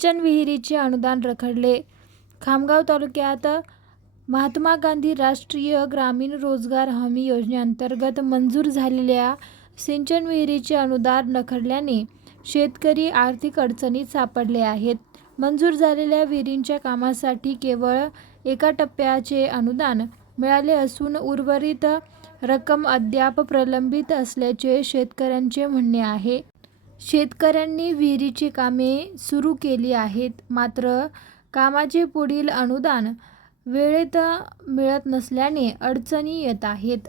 सिंचन विहिरीचे अनुदान रखडले. खामगाव तालुक्यात महात्मा गांधी राष्ट्रीय ग्रामीण रोजगार हमी योजनेअंतर्गत मंजूर झालेल्या सिंचन विहिरीचे अनुदान रखडल्याने शेतकरी आर्थिक अडचणीत सापडले आहेत. मंजूर झालेल्या विहिरींच्या कामासाठी केवळ एका टप्प्याचे अनुदान मिळाले असून उर्वरित रक्कम अद्याप प्रलंबित असल्याचे शेतकऱ्यांचे म्हणणे आहे. शेतकऱ्यांनी विहिरीची कामे सुरू केली आहेत, मात्र कामाचे पुढील अनुदान वेळेत मिळत नसल्याने अडचणी येत आहेत.